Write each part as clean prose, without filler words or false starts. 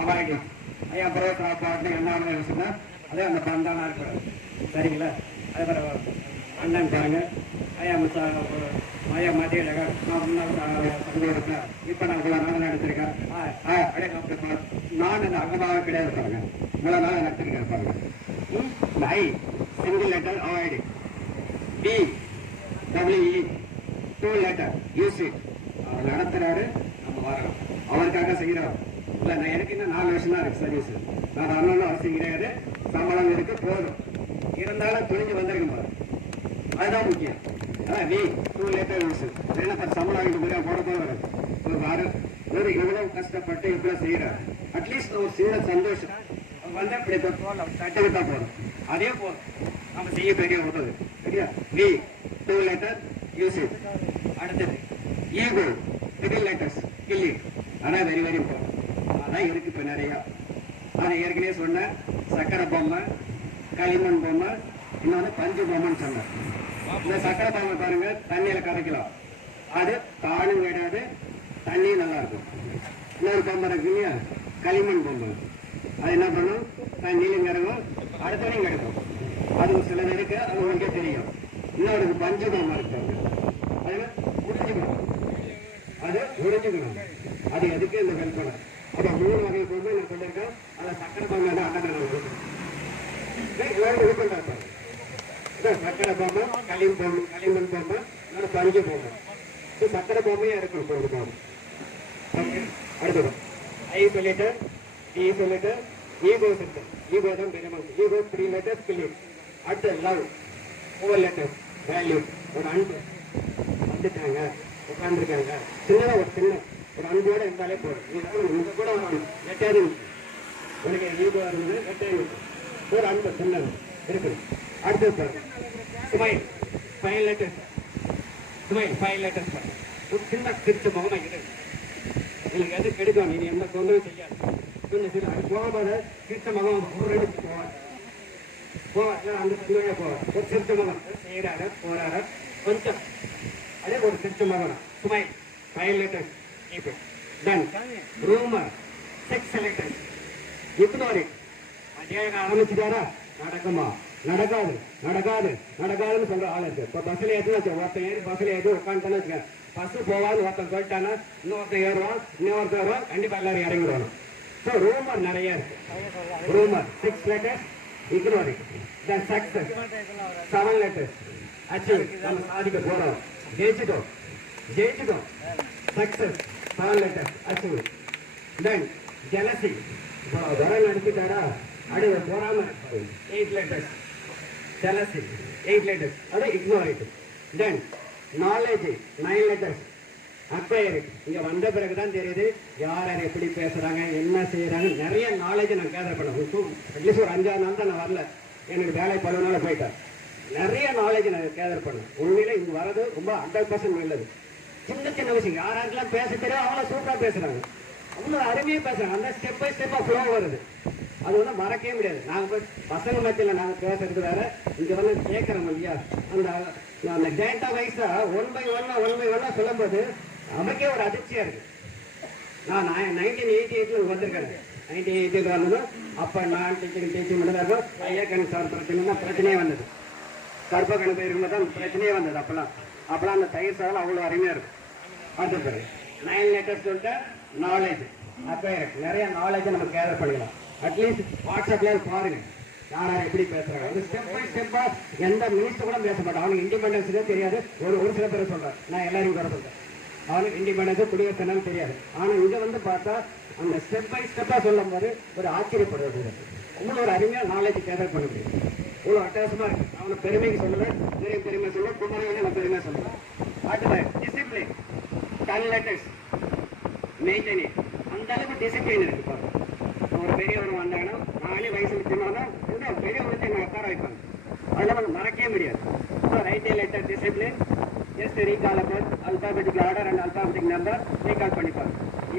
Avoiding. ஐயா break பாட்டு என்ன சொன்னால் அதே அந்த பந்தானா இருக்கிறார். சரிங்களா? அதே மாதிரி அண்ணன் பாருங்க. ஐயா ஐயா மத்திய நான் முன்னாள் இருக்கேன். இப்போ நான் இவ்வளோ நாள் நடத்திருக்கேன். அப்படியே நான் அந்த அங்கமாக கிடையாது பாருங்க. இவ்வளோ நாள் நடத்திருக்கேன் பாருங்க. I single letter avoid. டி டபிள்யூஇ 2 லெட்டர் யூஸ் இட். அவர் நடத்துறாரு, நம்ம வரோம், அவருக்காக செய்கிறோம். இல்லை நான் எனக்கு இன்னும் 4 வருஷம் தான் இருக்கு சர்வீஸ். நான் வரணும்னு அவசியம் கிடையாது. சம்பளம் இருக்கு, போதும். இருந்தாலும் துணிஞ்சு வந்திருக்கும் பாரு, அதுதான் முக்கியம். அதான் நீ 2 லெட்டர் யூஸ். என்ன சம்பளம் வாங்கிட்டு போய் போட வரும். ஒரு வாரம் எவ்வளவு கஷ்டப்பட்டு இவ்வளோ செய்யறாரு. அட்லீஸ்ட் ஒரு சின்ன சந்தோஷம் வந்து இப்படி தட்டுக்கிட்டா போதும். அதே போதும் நம்ம செய்ய பெரிய உதவு. சரியா? நீ 2 லெட்டர் யூஸ் இட். அடுத்தது ஈகோ 3 லெட்டர்ஸ் கில் இட். அதான் வெரி வெரி இம்பார்ட்டன்ட். அதான் இருக்கு இப்போ நிறையா. நான் ஏற்கனவே சொன்னேன், சக்கரை பொம்மை, களிமண் பொம்மை, இன்னொன்று பஞ்சு பொம்மைன்னு சொன்னேன். இந்த சக்கரை பொம்மை பாருங்க, தண்ணியில கரைக்கலாம். அது தானும் கிடையாது, தண்ணியும் நல்லா இருக்கும். இன்னொரு பொம்மை இருக்கு இல்லையா, களிமண் பொம்மை. அது என்ன பண்ணும், தண்ணியிலும் கிடைக்கும், அடுத்தனையும் கிடைக்கும். அது சில இருக்கு, அது உங்களுக்கே தெரியும். இன்னொரு பஞ்சு பொம்மை இருக்கு, அது உறிஞ்சிக்கணும். அது உறிஞ்சிக்கணும். அது எதுக்கு இந்த கல்பனை. அப்ப 3 வகை பொம்மை நான் சொல்லியிருக்கேன். அதில் சக்கரை பொம்மை தான் அண்ணன் எல்லாரும் விருப்பம். சக்கரை பொம்மை, களிமண் பொம்மை, இன்னொரு பஞ்சு பொம்மை. சக்கரை பொம்மையா இருக்கும் பொருள். அடுத்தது ஐ சொல்லிட்டு, டி சொல்லிட்டு, ஈகோ சொல்லிட்டு. ஈகோ தான் பெருமை. Ego 3 letters kill it. அடுத்து லவ் 4 லெட்டர்ஸ் வேல்யூ. ஒரு அன்பு வந்துட்டாங்க, உட்காந்துருக்காங்க, சின்னதா ஒரு அன்போட இருந்தாலே போதும். உங்க கூட எட்டாவது உனக்கு ஈகோ இருந்தது, எட்டாவது ஒரு அன்பு சின்னது இருக்குது. அடுத்தது ஸ்மைல் 5 லெட்டர்ஸ். Smile 5 letters. ஒரு சின்ன சிரிச்ச முகமா இருக்கு. எனக்கு எது கெடுக்கும், நீ எந்த தொந்தரவும் செய்யாது. கொஞ்சம் சில அது போகாத சிரிச்ச முகம் ஒரு எடுத்து போவார். அந்த சின்ன போவார். ஒரு சிரிச்ச முகம் செய்யறாரு, போறாரு, கொஞ்சம் அதே ஒரு சிரிச்ச முகம். Smile 5 letters. இப்போ done. Rumour 6 letters. Ignore it. மத்தியானம் ஆரம்பிச்சுட்டாரா, நடக்குமா, நடக்காது, நடக்காது, நடக்காதுன்னு சொல்ற ஆள் இருக்கு. இப்போ பஸ்ல ஏற்றுன்னு வச்சு ஒருத்தன் ஏறி பஸ்ல ஏறி உட்காந்துட்டானு வச்சுக்கேன். பஸ் போவாது ஒருத்தன் சொல்லிட்டானா இன்னொருத்தன் ஏறுவான், இன்னொருத்தர் வருவான், கண்டிப்பா எல்லாரும் இறங்கிடுவாங்க. ஸோ ரூமர் நிறைய இருக்கு. Rumour 6 letters. Ignore it. Then success 7 letters. Achieve. நம்ம சாதிக்க போறோம், ஜெயிச்சிட்டோம், ஜெயிச்சிட்டோம். Success 7 letters. Achieve. Then jealousy. வர நடத்திட்டாரா, அடுத்த போறாம 8 லெட்டர்ஸ். Jealousy 8 letters. அது ignore it. Then knowledge 9 letters. Acquire it. இங்க வந்த பிறகுதான் தெரியுது யார் யார் எப்படி பேசுறாங்க, என்ன செய்யறாங்க. நிறைய நாலேஜ் நான் கேதர் பண்ணேன். அட்லீஸ்ட் ஒரு 5-6 நாள் தான் நான் வரல, எனக்கு வேலை பழுவனால போயிட்டேன். நிறைய நாலேஜ் நான் கேதர் பண்ணேன். உண்மையில இங்க வர்றது ரொம்ப 100% நல்லது. சின்ன சின்ன விஷயம் யாரெல்லாம் பேச தெரியும் அவ்வளோ சூப்பரா பேசுறாங்க, அவ்வளோ அருமையாக பேசுறாங்க. அந்த ஸ்டெப் பை ஸ்டெப்பா ஃப்ளோ வருது. அது வந்து மறக்கவே முடியாது. நாங்கள் பசங்க மத்தியில் நாங்கள் பேசுறது வேற, இங்கே வந்து கேட்குறோம் இல்லையா, அந்த டேட்டா வைஸா 1 by 1 சொல்லும்போது நமக்கே ஒரு அதிர்ச்சியா இருக்கு. நான் 1988 வந்திருக்கேன். 1988 வந்ததும் அப்போ நான் டீச்சிங் மட்டும் தான் இருக்கும். ஐயா கணக்கு சார் பிரச்சனையே வந்தது. கர்ப்ப கணக்கு இருக்கும்போது தான் பிரச்சனையே வந்தது. அப்பெல்லாம் அந்த தயிர் சாதம் அவ்வளோ அருமையாக இருக்கும். அடுத்தது 9 லெட்டர்ஸ் சொல்லிட்டு நாலேஜ். அப்போ நிறைய நாலேஜை நம்ம கேதர் பண்ணிக்கலாம். அட்லீஸ்ட் வாட்ஸ்அப்ல பாருங்க யார் யார் எப்படி பேசுறாங்க. அது ஸ்டெப் பை ஸ்டெப்பா எந்த மினிஸ்டர் கூட பேச மாட்டேன். அவனுக்கு இண்டிபெண்டன்ஸே தெரியாது. ஒரு சில பேர் சொல்றேன், நான் எல்லாரையும் கூட சொல்றேன், அவனுக்கு இண்டிபெண்டன்ஸ் குடியரசு என்னன்னு தெரியாது. ஆனா இங்க வந்து பார்த்தா அந்த ஸ்டெப் பை ஸ்டெப்பா சொல்லும் போது ஒரு ஆச்சரியப்படுறது. உங்களுக்கு ஒரு அருமையா நாலேஜ் கேதர் பண்ண முடியும். இவ்வளவு அட்டகாசமா இருக்கு. அவனை பெருமைக்கு சொல்லுவேன், பெருமை சொல்லுவேன், குமரன் நான் பெருமையா சொல்லுவேன். அடுத்த டிசிப்ளின் 10 லெட்டர்ஸ். மெயின்டைன் அந்த அளவுக்கு டிசிப்ளின் இருக்கு. பாருங்க, ஒரு பெரியவர் வந்தாங்கன்னா நானே வயசுல சின்னவனா பெரியவங்க என்ன உட்கார வைப்பாங்க. அதெல்லாம் நம்ம மறக்கவே முடியாது. Right letter discipline. Just recall about alphabetic order and alphabetic number recall பண்ணிப்பாங்க.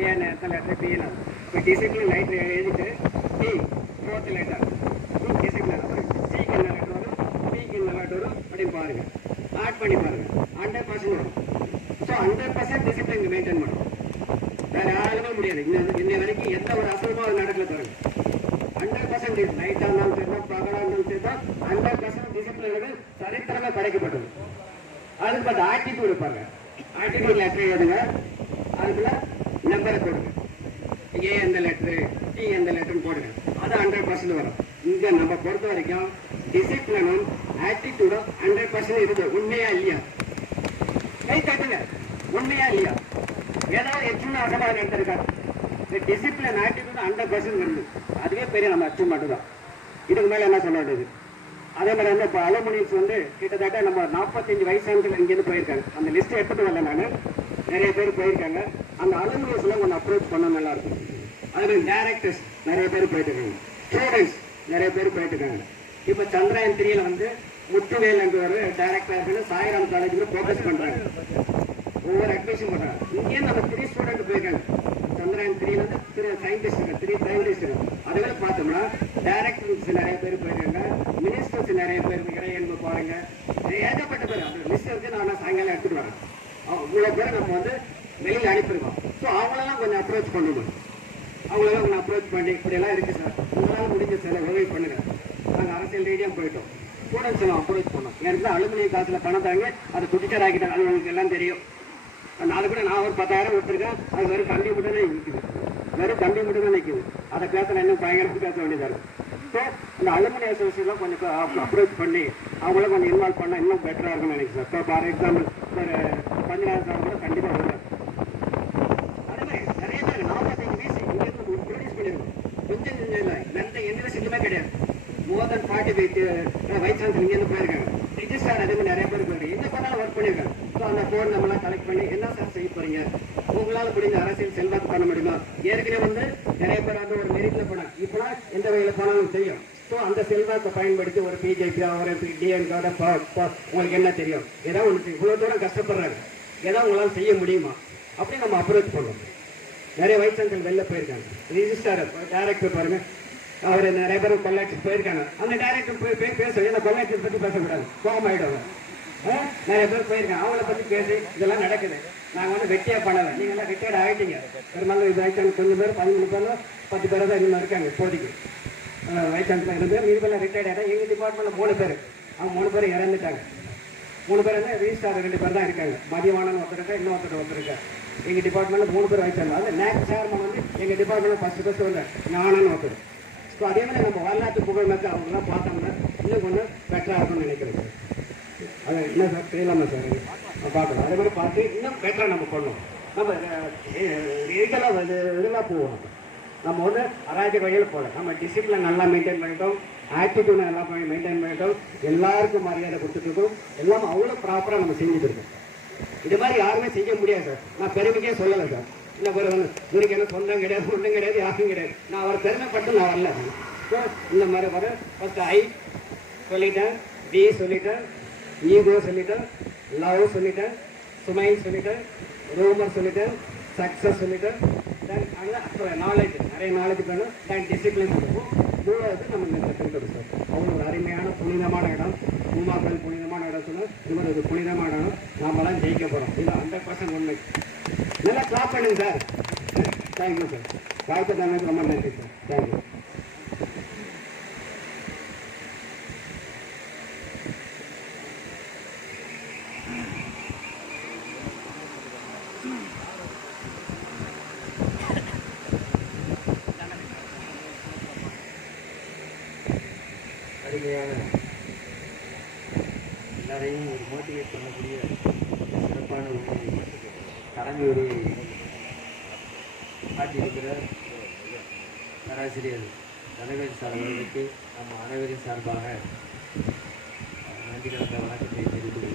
ஏன் எத்தனை லெட்டர் பிஏனா இப்போ டிசிப்ளின் ரைட் எழுதிட்டு டி 4th லெட்டர் டிசிப்ளின். அப்புறம் சிக்கு என்ன லெட்டர் வரும், பிக்கு என்ன லெட்டர் வரும் அப்படின்னு பாருங்க. ஆட் பண்ணி பாருங்க. 100% வரும். ஸோ 100% டிசிப்ளின் மெயின்டைன் பண்ணும். வேற யாருமே முடியாது. இன்னை வரைக்கும் எந்த ஒரு அசல்பாவும் நடக்கல பாருங்க. 100% நைட்டா இருந்தாலும் சரி தான், பகலா இருந்தாலும் சரி தான், 100% டிசிப்ளின் சரித்திரமா படைக்கப்பட்டது. அதுக்கு பார்த்து ஆட்டிடியூட் பாருங்க. ஆட்டிடியூட் லெட்டர் எழுதுங்க, அதுக்குள்ள நம்பரை போடுங்க. ஏ எந்த லெட்டரு, டி எந்த லெட்டர்னு போடுங்க. அது 100% வரும். இங்க நம்ம பொறுத்த வரைக்கும் டிசிப்ளினும் ஆட்டிடியூடும் 100% இருக்கு. உண்மையா இல்லையா? கை தட்டுங்க. உண்மையா இல்லையா? ஏதாவது எத்தனை அசமாக நடந்திருக்காரு. டிசிப்ளின் ஆட்டிடியூட் 100% இருக்கு. அதுவே பெரிய நம்ம அச்சீவ்மெண்ட் தான். இதுக்கு மேல என்ன சொல்ல வேண்டியது? அதே மாதிரி வந்து இப்போ அலுமினியம்ஸ் வந்து கிட்டத்தட்ட நம்ம 45 வயசானதுல இங்கேருந்து போயிருக்காங்க. அந்த லிஸ்ட் எடுத்துட்டு வரல நான், நிறைய பேர் போயிருக்காங்க. அந்த அலுமினியம்ஸ்லாம் கொஞ்சம் அப்ரோச் பண்ண நல்லா இருக்கும். அதே மாதிரி டேரக்டர்ஸ் நிறைய பேர் போயிட்டு இருக்காங்க, ஸ்டூடெண்ட்ஸ் நிறைய பேர் போயிட்டு இருக்காங்க. இப்போ சந்திரயான் 3 வந்து முத்துவேல் என்ற ஒரு டேரக்டர் சாய்ராம் காலேஜ்ல ஃபோக்கஸ் பண்றாங்க, ஒவ்வொரு அட்மிஷன் பண்றாங்க. இங்கேயும் நம்ம 3 ஸ்டூடெண்ட் போயிருக்காங்க. சந்திரயான் 3 3 சயின்டிஸ்ட். அதுவே பார்த்தோம்னா டைரக்டர்ஸ் நிறைய பேர் போயிருக்காங்க, மினிஸ்டர்ஸ் நிறைய பேர் இறையன்பு பாருங்க, ஏகப்பட்ட பேர். அந்த லிஸ்ட் வந்து நான் சாயங்காலம் எடுத்துட்டு வரேன். இவ்வளோ பேரை நம்ம வந்து வெளியில் அனுப்பிடுவோம். ஸோ அவங்களெல்லாம் கொஞ்சம் அப்ரோச் பண்ணணும். அவங்களெல்லாம் கொஞ்சம் அப்ரோச் பண்ணி இப்படியெல்லாம் இருக்கு சார், உங்களால் முடிஞ்ச சில உதவி பண்ணுங்க. நாங்கள் அரசியல் ரீதியாக போயிட்டோம். ஸ்டூடெண்ட்ஸ் எல்லாம் அப்ரோச் பண்ணோம். எனக்கு அலுமினிய காசில் பணம் தாங்க, அதை குட்டிச்சர் ஆக்கிட்டாங்க. அது உங்களுக்கு எல்லாம் தெரியும். அது கூட நான் ஒரு 10,000 விட்டுருக்கேன். அது வெறும் கம்பி மட்டும் தான் நிற்குது, வெறும் கம்பி மட்டும் தான் நிற்குது. அதை பேச இன்னும் பயங்கரமாக பேச வேண்டியதாக இருக்கும். ஸோ இந்த அலுமினிய அசோசியேஷன்லாம் கொஞ்சம் அப்ரோச் பண்ணி அவங்கள கொஞ்சம் இன்வால்வ் பண்ணால் இன்னும் பெட்டராக இருக்கும்னு நினைக்கிறேன் சார். இப்போ ஃபார் எக்ஸாம்பிள் ஒரு 15,000 சார் கூட கண்டிப்பாக வருவார். அதே மாதிரி நிறைய பேர் 45 வயசு இங்கேருந்து ப்ரொடியூஸ் பண்ணியிருக்கோம். கொஞ்சம் இல்லை, எந்த யூனிவர்சிட்டியுமே கிடையாது. மோர் தென் 45 வைஸ் சான்சலர் இங்கேருந்து போயிருக்காங்க. ரிஜிஸ்டார் அதே மாதிரி நிறைய பேர் போயிருக்காங்க. எங்கே போனாலும் ஒர்க் பண்ணியிருக்காங்க. ஸோ அந்த ஃபோன் நம்மளாம் கலெக்ட் பண்ணி என்ன சார் செய்ய போறீங்க, உங்களால் முடிஞ்ச அரசியல் செல்வாக்கு பண்ண முடியுமா? ஏற்கனவே வந்து நிறைய பேர் வந்து ஒரு மெரிட்ல போனாங்க, இப்போலாம் எந்த வகையில் போனாலும் தெரியும். ஸோ அந்த செல்வாக்கை பயன்படுத்தி ஒரு பிஜேபி ஒரு டிஎன்கோட உங்களுக்கு என்ன தெரியும், ஏதாவது ஒன்று இவ்வளோ தூரம் கஷ்டப்படுறாங்க, ஏதாவது உங்களால் செய்ய முடியுமா அப்படின்னு நம்ம அப்ரோச் பண்ணோம். நிறைய வைஸ் சான்சலர் வெளில போயிருக்காங்க. ரிஜிஸ்டார் டைரக்டர் பாருங்க, அவர் நிறைய பேர் கொள்ளாட்சி போயிருக்காங்க. அந்த டைரக்டர் போய் பேச, இந்த கொள்ளாட்சியை பற்றி பேசக்கூடாது, கோபம் ஆயிடுவாங்க. நிறைய பேர் போயிருக்காங்க, அவங்கள பற்றி பேசி இதெல்லாம் நடக்குது. நாங்கள் வந்து வெட்டியாக பண்ணலை, நீங்கள்லாம் ரிட்டையர்ட் ஆகிட்டீங்க. பெரும்பாலும் இது ஆகிட்டாங்க. கொஞ்சம் பேர் 13 பேர் 10 பேர் தான் இன்னும் இருக்காங்க இப்போதைக்கு. வைஸ் சான்சலர் 2 பேர், மீது பேர் ரிட்டையர்ட் ஆகிட்டாங்க. எங்கள் டிபார்ட்மெண்ட்டில் 3 பேர், அவங்க 3 பேர் இறந்துட்டாங்க. 3 பேர் வந்து ரிஜிஸ்டார் 2 பேர் தான் இருக்காங்க. மதியவானன் ஒருத்தர் இருக்கா, இன்னொருத்தர் இருக்கார். எங்கள் டிபார்ட்மெண்ட்டில் 3 பேர் வைஸ் சான்சலர். அது நேக் சேர்மன் வந்து எங்கள் டிபார்ட்மெண்ட்டில் ஃபஸ்ட்டு வந்து நானுன்னு ஒருத்தர். ஸோ அதே மாதிரி நம்ம வரலாற்று புகழ்மைக்கு அவங்களாம் பார்த்தோம்னா இன்னும் கொஞ்சம் பெட்டராக இருக்கும்னு நினைக்கிறேன். அது என்ன சார் தெரியலாமா சார் பார்க்கணும். அதே மாதிரி பார்த்து இன்னும் பெட்டராக நம்ம பண்ணணும். நம்ம இதெல்லாம் போவோம். நம்ம வந்து அராஜக வகையில் போகல, நம்ம டிசிப்ளின் நல்லா மெயின்டைன் பண்ணிட்டோம், ஆட்டிடியூட் நல்லா மெயின்டைன் பண்ணிட்டோம், எல்லாருக்கும் மரியாதை கொடுத்துட்ருக்கோம், எல்லாம் அவ்வளோ ப்ராப்பராக நம்ம செஞ்சுட்டு இருக்கோம். இது மாதிரி யாருமே செய்ய முடியாது சார். நான் பெருமைக்கே சொல்லலை சார். இல்லை ஒரு இவருக்கு என்ன சொந்தம் கிடையாது, ஒன்றும் கிடையாது, யாரும் கிடையாது. நான் அவரை பெருமைப்பட்டு நான் வரல. ஸோ இந்த மாதிரி வர ஃபஸ்ட்டு ஐ சொல்லிட்டேன், பி சொல்லிட்டேன், ஈகோ சொல்லிட்டேன், லவ் சொல்லிட்டேன், சுமைல் சொல்லிட்டேன், ரூமர் சொல்லிட்டேன், சக்ஸஸ் சொல்லிட்டேன், தென் அப்புறம் நாலேஜ், நிறைய நாலேஜ் வேணும், தென் டிசிப்ளின் கொடுக்கும். 3வது நம்ம இந்த கற்றுக்கிட்டோம் சார். அவ்வளோ ஒரு அருமையான புனிதமான இடம், பூமாக்கள் புனிதமான இடம் சொன்னால் இது மாதிரி ஒரு புனிதமான இடம். நாமெல்லாம் ஜெயிக்க போகிறோம், இது 100% உண்மை. நல்லா கிளாப் பண்ணுங்க சார். Thank you sir. வாய்ப்பு தந்ததுக்கு ரொம்ப நன்றி சார். தேங்க்யூ. அருமையான எல்லாரையும் ஒரு மோட்டிவேட் பண்ணக்கூடிய சிறப்பான ஒரு கடமை உரையை காட்டியிருக்கிற பேராசிரியர் தனவேல் சார் அவர்களுக்கு நம்ம அனைவரின் சார்பாக நன்றி கலந்த வணக்கத்தை தெரிவித்துக்